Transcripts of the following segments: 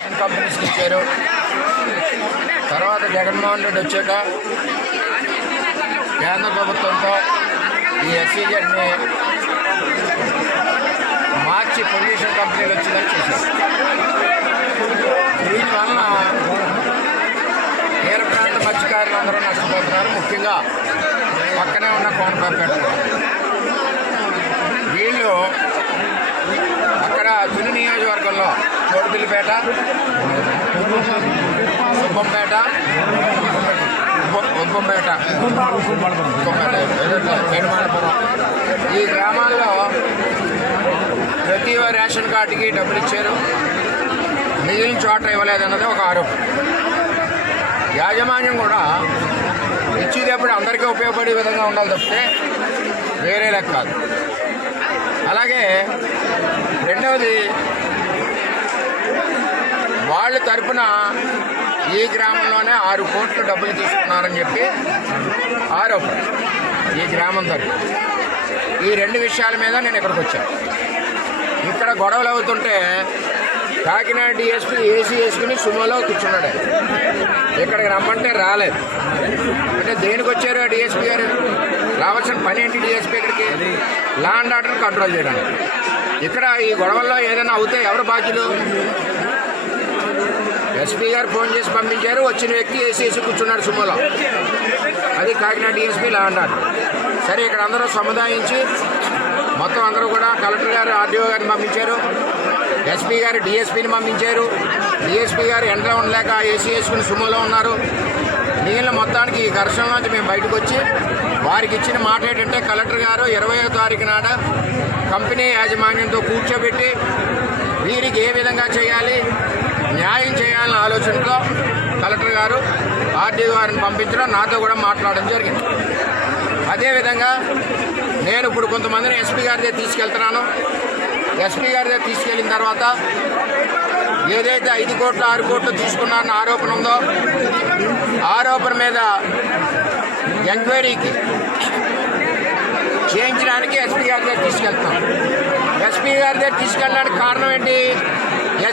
కంపెనీస్కి ఇచ్చారు. తర్వాత జగన్మోహన్ రెడ్డి వచ్చాక కేంద్ర ప్రభుత్వంతో ఈ SEZని మార్చి పొల్యూషన్ కంపెనీలు వచ్చేలా చేశారు. దీనివల్ల తీర ప్రాంత మత్స్యకారులు అందరూ నష్టపోతున్నారు. ముఖ్యంగా పక్కనే ఉన్న కోనపేట వీళ్ళు అక్కడ తుని నియోజకవర్గంలో కోడిపిల్లిపేట, సుబ్బంపేట, వేణుమానపురం ఈ గ్రామాల్లో ప్రతి రేషన్ కార్డుకి డబ్బులు ఇచ్చారు, మిగిలిన చోట ఇవ్వలేదన్నది ఒక ఆరోపణ. యాజమాన్యం కూడా ఇచ్చేటప్పుడు అందరికీ ఉపయోగపడే విధంగా ఉండాలి తప్పితే వేరే లెక్క కాదు. అలాగే రెండవది, వాళ్ళ తరఫున ఈ గ్రామంలోనే 6 కోట్లు డబ్బులు తీసుకున్నారని చెప్పి ఆరోపణ ఈ గ్రామం తరఫున. ఈ 2 విషయాల మీద నేను ఇక్కడికి వచ్చాను. ఇక్కడ గొడవలు అవుతుంటే కాకినాడ DSP AC వేసుకుని సుమోలో కూర్చున్నాడు. ఇక్కడికి రమ్మంటే రాలేదు. అంటే దేనికి వచ్చారు ఆ DSP గారు? రావాల్సిన పని ఏంటి DSP ఇక్కడికి? లా అండ్ ఆర్డర్ని కంట్రోల్ చేయడానికి. ఇక్కడ ఈ గొడవల్లో ఏదైనా అవుతే ఎవరు బాధ్యులు? SP గారు ఫోన్ చేసి పంపించారు, వచ్చిన వ్యక్తి AC వేసి కూర్చున్నాడు సుమోలో. అది Kakinada DSP law and order. సరే, ఇక్కడ అందరూ సముదాయించి మొత్తం అందరూ కూడా కలెక్టర్ గారు RDO గారిని పంపించారు, SP గారు DSPని పంపించారు. DSP గారు ఎండలో ఉండలేక AC వేసుకుని సుమోలో ఉన్నారు. మిగిలిన మొత్తానికి ఈ ఘర్షణలోంచి మేము బయటకు వచ్చి వారికి ఇచ్చిన మాట ఏంటంటే, కలెక్టర్ గారు 20వ తారీఖు నాడ కంపెనీ యాజమాన్యంతో కూర్చోబెట్టి వీరికి ఏ విధంగా చేయాలి, న్యాయం చేయాలన్న ఆలోచనతో కలెక్టర్ గారు RDO గారిని పంపించడం, నాతో కూడా మాట్లాడడం జరిగింది. అదేవిధంగా నేను ఇప్పుడు కొంతమందిని SP గారి దగ్గర తీసుకెళ్తున్నాను. SP గారి దగ్గర తీసుకెళ్ళిన తర్వాత ఏదైతే 5 కోట్లు 6 కోట్లు తీసుకున్నారన్న ఆరోపణ ఉందో, ఆరోపణ మీద ఎంక్వైరీకి చేయించడానికి SP గారి దగ్గర తీసుకెళ్తాం. SP గారి దగ్గర తీసుకెళ్ళడానికి కారణం ఏంటి?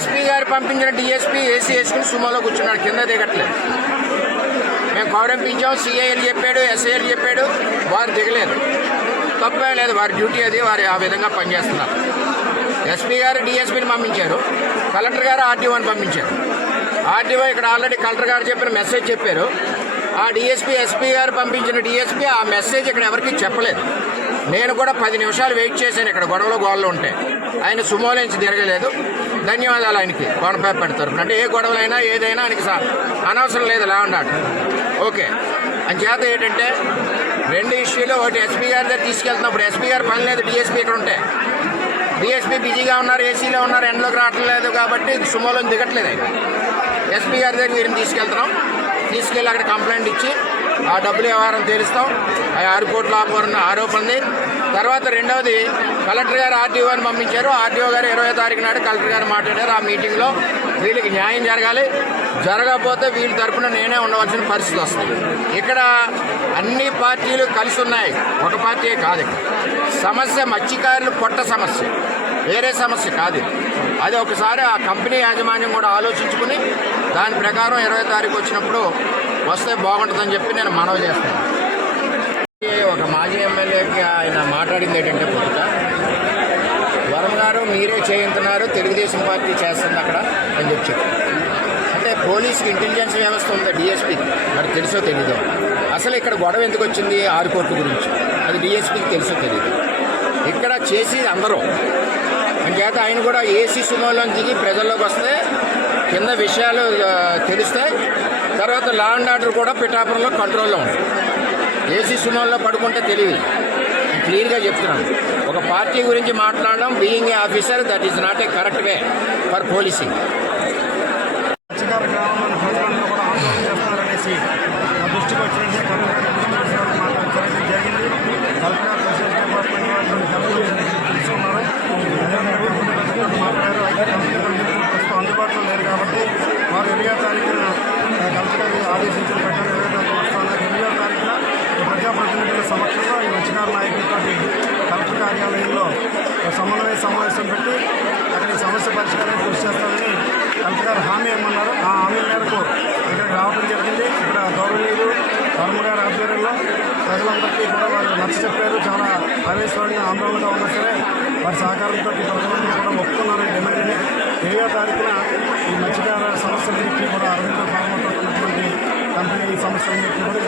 SP గారు పంపించిన DSP AC వేసుకుని సుమోలో కూర్చున్నాడు, కింద దిగట్లేదు. మేము కౌరంపించాం, CIలు చెప్పాడు, SIలు చెప్పాడు, వారు దిగలేదు. తప్పే లేదు, వారి డ్యూటీ అది, వారు ఆ విధంగా పనిచేస్తున్నారు. SP గారు DSPని పంపించారు, కలెక్టర్ గారు RDOని పంపించారు. RDO ఇక్కడ ఆల్రెడీ కలెక్టర్ గారు చెప్పిన మెసేజ్ చెప్పారు. ఆ DSP SP గారు పంపించిన DSP ఆ మెసేజ్ ఇక్కడ ఎవరికి చెప్పలేదు. నేను కూడా 10 నిమిషాలు వెయిట్ చేశాను ఇక్కడ గొడవలు ఉంటే. ఆయన సుమోలో నుంచి తిరగలేదు. ధన్యవాదాలు ఆయనకి, కోనపేట పెడతారు. అంటే ఏ గొడవలైనా ఏదైనా ఆయనకి అనవసరం లేదు, లా అండ్ ఆర్డర్. ఓకే, అంచేత ఏంటంటే 2 ఇష్యూలు. ఒకటి, SP గారి దగ్గర తీసుకెళ్తున్నప్పుడు SP గారు పని లేదు, DSP ఇక్కడ ఉంటే. DSP బిజీగా ఉన్నారు, ACలో ఉన్నారు, ఎండలోకి రావట్లేదు కాబట్టి సుమోలో దిగట్లేదు ఆయన. SP గారి దగ్గర వీరిని తీసుకెళ్ళి అక్కడ కంప్లైంట్ ఇచ్చి ఆ డబ్బులు వ్యవహారం తేలుస్తాం. ఆ 6 కోట్ల ఆరోపణది. తర్వాత రెండవది, కలెక్టర్ గారు RDOని పంపించారు. RDO గారు 20వ తారీఖు నాడు కలెక్టర్ గారు మాట్లాడారు. ఆ మీటింగ్లో వీళ్ళకి న్యాయం జరగాలి, జరగకపోతే వీళ్ళ తరఫున నేనే ఉండవలసిన పరిస్థితి వస్తుంది. ఇక్కడ అన్ని పార్టీలు కలిసి ఉన్నాయి, ఒక పార్టీయే కాదు. సమస్య మత్స్యకారులు పొట్ట సమస్య, వేరే సమస్య కాదు. అది ఒకసారి ఆ కంపెనీ యాజమాన్యం కూడా ఆలోచించుకుని దాని ప్రకారం 20వ తారీఖు వచ్చినప్పుడు వస్తే బాగుంటుందని చెప్పి నేను మనవి చేస్తాను. ఒక మాజీ ఎమ్మెల్యేకి ఆయన మాట్లాడింది ఏంటంటే, కొద్దిగా వరం గారు మీరే చేయించున్నారు, తెలుగుదేశం పార్టీ చేస్తుంది అక్కడ అని చెప్పి. అంటే పోలీసుకి ఇంటెలిజెన్స్ వ్యవస్థ ఉంది, DSPకి మరి తెలుసో తెలీదో. అసలు ఇక్కడ గొడవ ఎందుకు వచ్చింది 6 కోట్ల గురించి, అది DSPకి తెలుసో తెలీదు. ఇక్కడ చేసి అందరూ అంచేత ఆయన కూడా AC సుమోలో దిగి ప్రజల్లోకి వస్తే కింద విషయాలు తెలుస్తాయి. తర్వాత లా అండ్ ఆర్డర్ కూడా పిఠాపురంలో కంట్రోల్లో ఉంటుంది. AC సుమోల్లో పడుకుంటే తెలియదు. క్లియర్గా చెప్తున్నాను, ఒక పార్టీ గురించి మాట్లాడడం, being a officer, that is not a correct way for policing. దృష్టికి వచ్చినట్టే జరిగింది. తీసుకున్నారు, మాట్లాడారు. అయితే ప్రస్తుతం అందుబాటులో లేరు కాబట్టి వారు 20వ తారీఖున కలెక్టర్ ఆదేశించిన ప్రకారం 20వ తారీఖు వస్తున్నారు. 20వ తారీఖున ప్రజాప్రతినిధుల సమక్షంలో ఈ వచ్చినారు నాయకులతో కలెక్టర్ కార్యాలయంలో సమన్వయ సమావేశం పెట్టి అక్కడ ఈ సమస్య పరిష్కారానికి కృషి చేస్తామని కలెక్టర్ గారు హామీ ఇవ్వమన్నారు. ఆ హామీ మేరకు ఇక్కడికి రావడం జరిగింది. ఇక్కడ గౌరవనీయులు వర్మ గారి ఆధ్వర్యంలో ప్రజలందరికీ కూడా వారు నచ్చ చెప్పారు. చాలా ఆవేశపడిన ఆందోళనగా ఉన్నా సరే వారి సహకారంతో ప్రజలందరూ కూడా ఒప్పుకున్నారు ఈ డిమాండ్ని. 20వ తారీఖున ఈ మత్స్యకార సమస్యలన్నింటినీ కూడా అరవింద ఫార్మతో ఉన్నటువంటి కంపెనీ సమస్యలన్నింటినీ కూడా